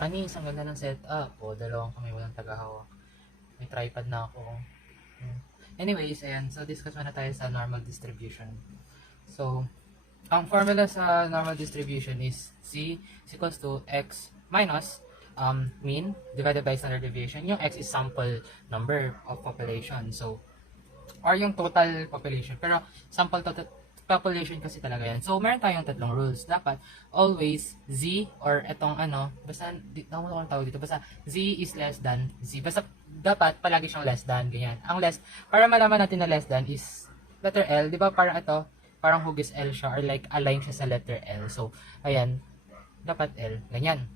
Anis, ang ganda ng setup. O, dalawang kamay walang tagahawak. May tripod na ako. Anyways, ayan. So, discuss muna tayo sa normal distribution. So, ang formula sa normal distribution is C is equals to X minus mean divided by standard deviation. Yung X is sample number of population. So, or yung total population. Pero, sample total population kasi talaga yan. So, meron tayong tatlong rules. Dapat, always, Z, or etong ano, basta, nakakita ko ang tawag dito, basta, Z is less than Z. Basta, dapat, palagi siyang less than, ganyan. Ang less, para malaman natin na less than is, letter L, di ba parang ito, parang hugis L siya, or like, align siya sa letter L. So, ayan, dapat L, ganyan.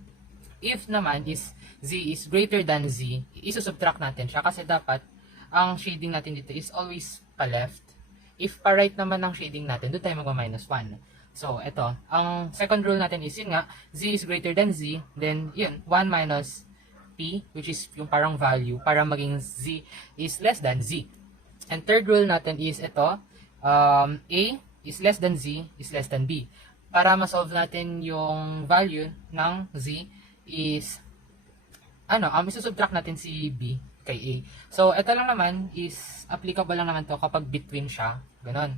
If naman is Z is greater than Z, isusubtract natin siya, kasi dapat, ang shading natin dito is always pa-left. If pa-right naman ng shading natin, doon tayo magma-minus 1. So, ito. Ang second rule natin is yun nga, Z is greater than Z, then yun, 1 minus P, which is yung parang value, para maging Z is less than Z. And third rule natin is ito, A is less than Z is less than B. Para ma-solve natin yung value ng Z is, isusubtract natin si B kay A. So, ito lang naman is applicable lang naman to kapag between siya. Ganon.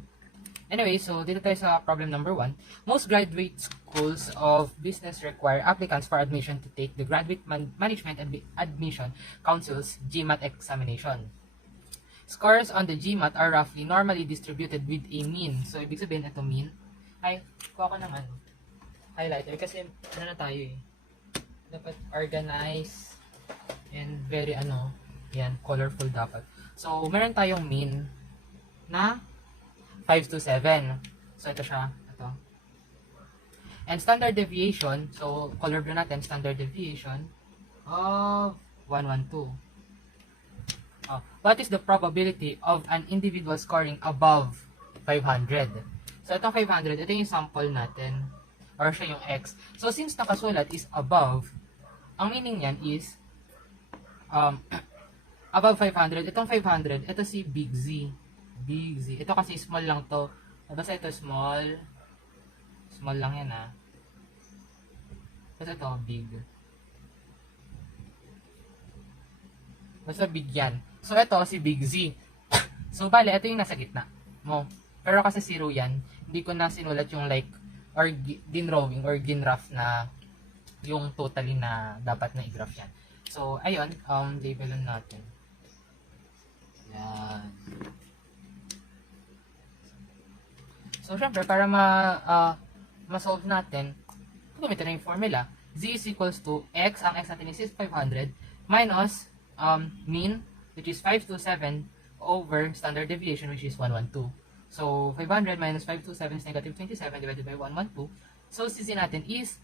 Anyway, so dito tayo sa problem number 1. Most graduate schools of business require applicants for admission to take the Graduate Management and Admission Council's GMAT examination. Scores on the GMAT are roughly normally distributed with a mean. So, ibig sabihin ito mean. Ay, kuha ko naman highlighter kasi ano na tayo eh. Dapat organize and very yan, colorful dapat. So, meron tayong mean na 5 to 7. So, ito siya. Ito. And standard deviation, so, color blue natin, standard deviation of 112. What is the probability of an individual scoring above 500? So, itong 500, ito yung sample natin. Or siya yung X. So, since nakasulat is above, ang meaning yan is above 500. Itong 500, ito si Big Z. Big Z. Ito kasi small lang to. Basta ito small. Small lang yan ha. Basta ito big. Basta big yan. So ito si Big Z. So bale, ito yung nasa gitna mo. Pero kasi zero yan. Hindi ko na sinulat yung like or ginrawing or ginraph na yung totally na dapat na i-graph yan. So ayun, labelan natin. Yan. So, syempre, para ma-solve natin, gamitin na yung formula. Z is equals to X, ang X natin is 500, minus mean, which is 527, over standard deviation, which is 112. So, 500 minus 527 is negative 27 divided by 112. So, CZ natin is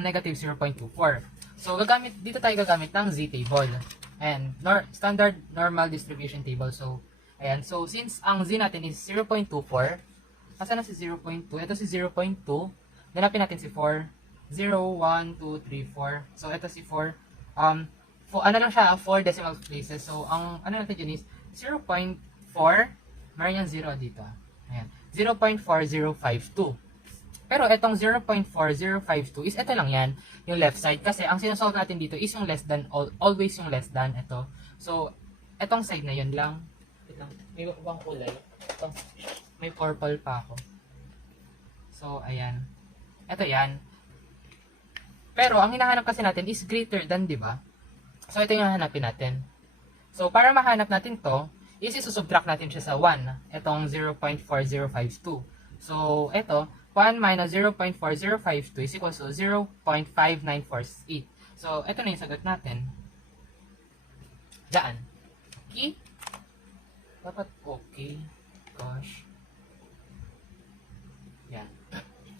negative 0.24. So, dito tayo gagamit ng Z table. And standard normal distribution table. So, ayan. So, since ang Z natin is 0.24, asan na si 0.2? Ito si 0.2. Hanapin natin si 4. 0, 1, 2, 3, 4. So, ito si 4. Ano lang siya? 4 decimal places. So, ang ano natin dyan is 0.4. Meron yung 0 dito. Ayan. 0.4052. Pero itong 0.4052 is ito lang yan, yung left side. Kasi ang sinosolve natin dito is yung less than, always yung less than ito. So, itong side na yun lang. May ibang kulay. Ito, may purple pa ako. So, ayan. Ito yan. Pero, ang hinahanap kasi natin is greater than, di ba? So, ito yung hanapin natin. So, para mahanap natin to, is isusubtract natin siya sa 1. Itong 0.4052. So, ito, 1 minus 0.4052 is equals to 0.5948. So, ito na yung sagot natin. Daan. Okay? Dapat okay. Gosh. Yan.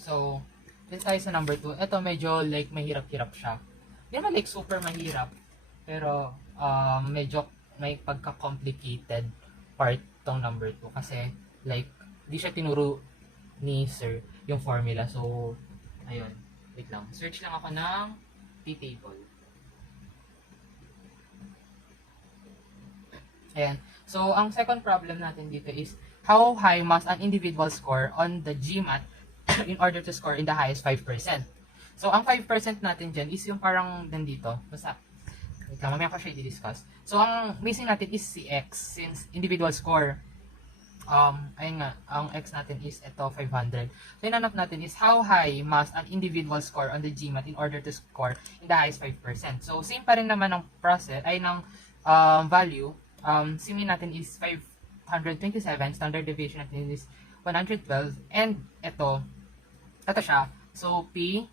So, dito tayo sa number 2. Ito medyo like mahirap-hirap siya. Hindi naman like super mahirap. Pero, medyo may pagka-complicated part tong number 2. Kasi, like, di siya tinuro ni sir yung formula. So, ayun. Wait lang. Search lang ako ng T-table. Ayan. So, ang second problem natin dito is how high must an individual score on the GMAT in order to score in the highest 5%? So, ang 5% natin dyan is yung parang nandito. Basta, mamaya ko siya i-discuss. So, ang missing natin is si X since individual score. Ayun nga, ang X natin is ito, 500. So, hinanap natin is how high must an individual score on the GMAT in order to score in the highest 5%. So, same pa rin naman ang process, ay ng value. Same natin is 527, standard deviation natin is 112, and ito siya. So, P,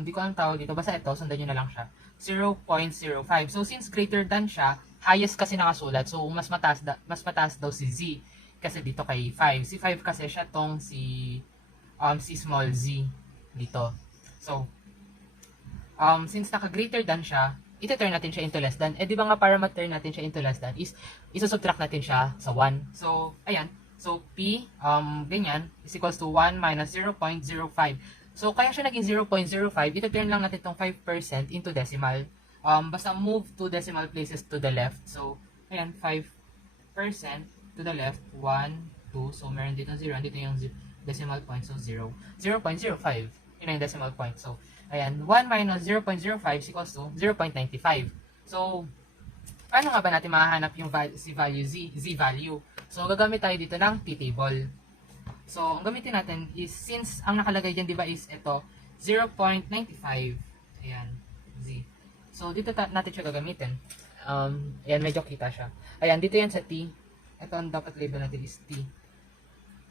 di ko ang tawag dito, basta ito, sundan nyo na lang siya. 0.05. So, since greater than siya, highest kasi nakasulat. So, mas mataas daw si Z. Kasi dito kay 5. Si 5 kasi siya tong si small z dito. So, since naka-greater than siya, ito-turn natin siya into less than. Eh, di ba nga para ma-turn natin siya into less than is, isusubtract natin siya sa 1. So, ayan. So, P, ganyan, is equals to 1 minus 0.05. So, kaya siya naging 0.05, ito-turn lang natin itong 5% into decimal. Basta move 2 decimal places to the left. So, ayan, 5% to the left, 1, 2, so meron dito 0, dito yung decimal point, so 0. 0.05, yun ang decimal point. So, ayan, 1 minus 0.05 is equals to 0.95. So, paano nga ba natin mahahanap yung value Z value? So, gagamit tayo dito ng t-table. So, ang gamitin natin is, since ang nakalagay dyan, di ba, is ito, 0.95. Ayan, Z. So, dito natin siya gagamitin. Ayan, medyo kita siya. Ayan, dito yan sa T. Ito ang dapat label natin is T.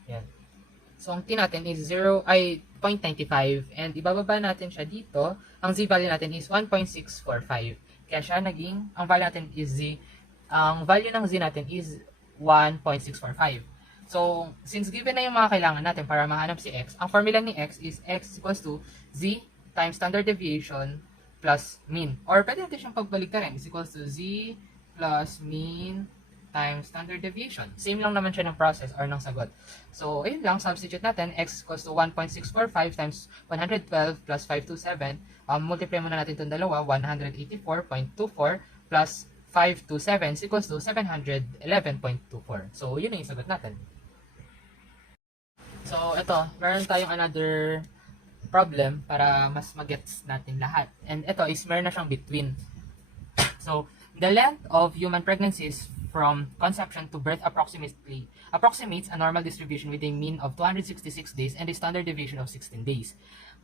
Ayan. So, ang T natin is 0.95. And ibababa natin siya dito. Ang Z value natin is 1.645. Kaya siya naging, ang value natin is Z. Ang value ng Z natin is 1.645. So, since given na yung mga kailangan natin para mahanap si X, ang formula ni X is X equals to Z times standard deviation plus mean. Or pwede natin siyang pagbaligtarin. Is equals to Z plus mean times standard deviation. Same lang naman siya ng process or ng sagot. So, ayun lang, substitute natin. X equals to 1.645 times 112 plus 527. Multiply muna natin itong dalawa. 184.24 plus 527 is equals to 711.24. So, yun yung sagot natin. So, ito, meron tayong another problem para mas magets natin lahat. And ito is meron na siyang between. So, the length of human pregnancies from conception to birth approximates a normal distribution with a mean of 266 days and a standard deviation of 16 days.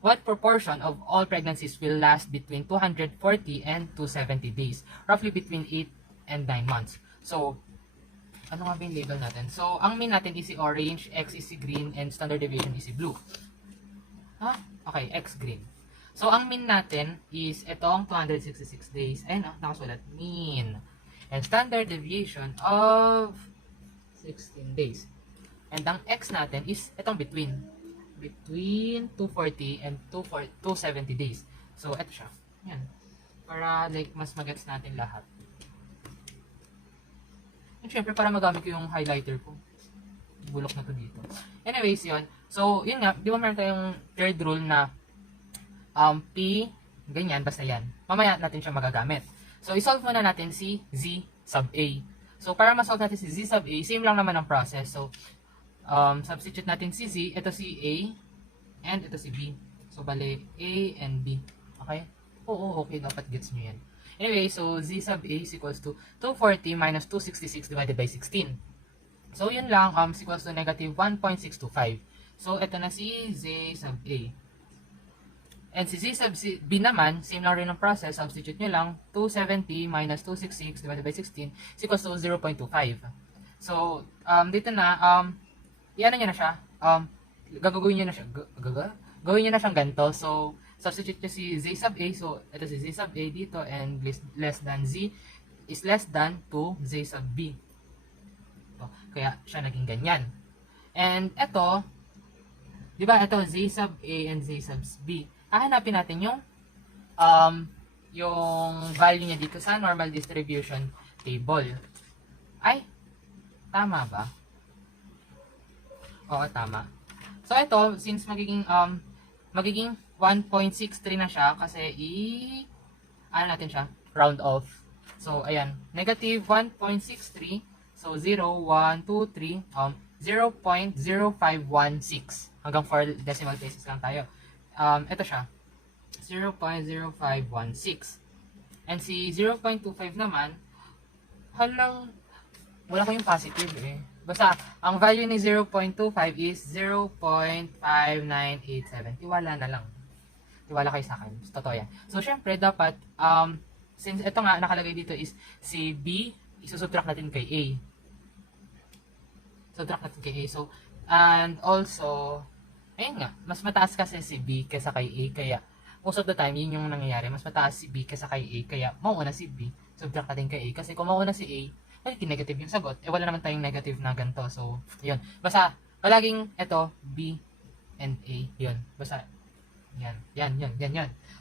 What proportion of all pregnancies will last between 240 and 270 days? Roughly between 8 and 9 months. So, ano nga ba yung label natin? So, ang mean natin is si orange, X is si green, and standard deviation is si blue. Okay, X green. So, ang mean natin is itong 266 days. Ayun, nakasulat, mean. And standard deviation of 16 days. And ang X natin is itong between 240 and 270 days. So, ito siya. Yan. Para like mas magets natin lahat. And syempre, para magamit ko yung highlighter ko. Bulok na to dito. Anyways, yun. So, yun nga. Di ba meron tayong third rule na P, ganyan, basta yan. Mamaya natin siya magagamit. So, isolve muna natin si Z sub A. So, para ma-solve natin si Z sub A, same lang naman ang process. So, substitute natin si Z, ito si A, and ito si B. So, bale, A and B. Okay? Oo, okay. Dapat gets nyo yan. Anyway, so, Z sub A is equals to 240 minus 266 divided by 16. So, yun lang, is equals to negative 1.625. So, ito na si Z sub A. And si Z sub B naman, same lang rin ang process, substitute nyo lang, 270 minus 266 divided by 16 is equals to 0.25. So, dito na, i-ano nyo na siya, gagawin nyo na siya, gawin nyo na siyang ganito. So, substitute nyo si Z sub A, so, ito si Z sub A dito, and less than Z is less than to Z sub B. So, kaya siya naging ganyan. And ito, di ba, ito Z sub A and Z sub B. Hahanapin natin yung value niya dito sa normal distribution table. Ay, tama ba? Oo, tama. So, ito, since magiging 1.63 na siya, kasi ano natin siya? Round off. So, ayan, negative 1.63. So, 0, 1, 2, 3, 0.0516. Hanggang 4 decimal places lang tayo. Ito siya. 0.0516. And si 0.25 naman, halang, wala kayong positive eh. Basta, ang value ni 0.25 is 0.5987. Tiwala na lang. Tiwala kayo sa akin. Totoo yan. So, syempre, dapat, since ito nga, nakalagay dito is si B, isusubtract natin kay A. Subtract natin kay A. So, and also, ayun nga, mas mataas kasi si B kaysa kay A. Kaya, most of the time, yun yung nangyayari. Mas mataas si B kaysa kay A. Kaya, mauuna si B. Subtract natin kay A. Kasi kung mauuna si A, ay, negative yung sagot. Eh, wala naman tayong negative na ganito. So, yun. Basta, palaging, ito, B and A. Yun. Basta, yan.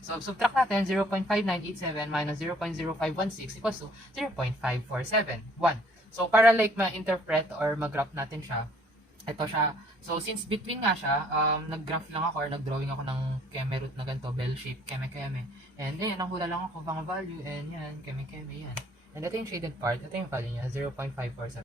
So, subtract natin 0.5987 minus 0.0516 equals to 0.5471. So, para like ma-interpret or mag-graph natin siya, ito siya. So, since between nga siya, nag-graph lang ako or nag-drawing ako ng keme root na ganito, bell shape, keme. And ayan, nanghula lang ako pang value, and yan, keme, yan. And ito yung shaded part, ito yung value niya, 0.547.